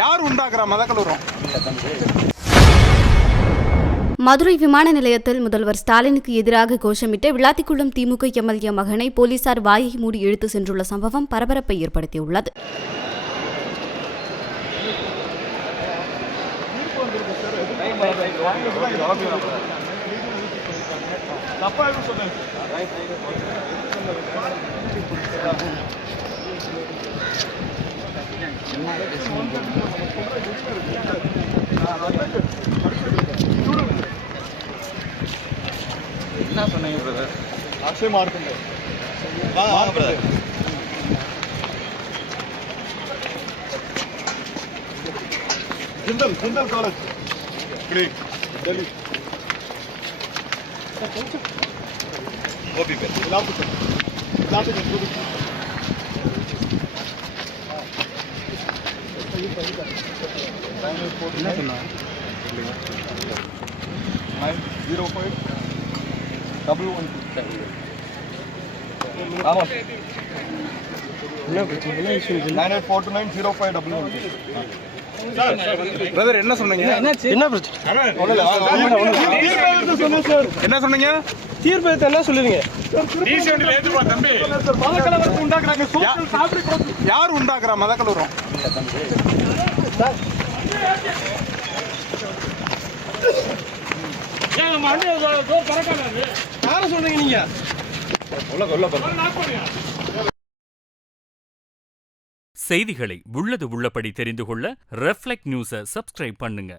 யார் உண்டாக்குறா மதக்கலவரம்? மதுரை விமான நிலையத்தில் முதல்வர் ஸ்டாலினுக்கு எதிராக கோஷமிட்டு விளாத்திக்குளம் திமுக எம்எல்ஏ மகனை போலீசார் வாயை மூடி இழுத்து சென்றுள்ள சம்பவம் பரபரப்பை ஏற்படுத்தியுள்ளது. என்ன சொன்னீங்க பிரதர்? அக்ஷய் மார்க்கண்டே வாங்க பிரதர். जिंदल कॉलेज दिल्ली वो भी पे பிரதர் என்ன சொன்னீங்க? என்ன பிரச்சனை? என்ன சொன்னீங்க? தீர்ப்பு என்ன சொல்லுவீங்க? யார் உண்டாக்குறா மதக்கலவரம்? யாரை சொல்றீங்க நீங்க? செய்திகளை உள்ளது உள்ளபடி தெரிந்து கொள்ள ரெஃப்ளெக்ட் நியூஸை சப்ஸ்கிரைப் பண்ணுங்க.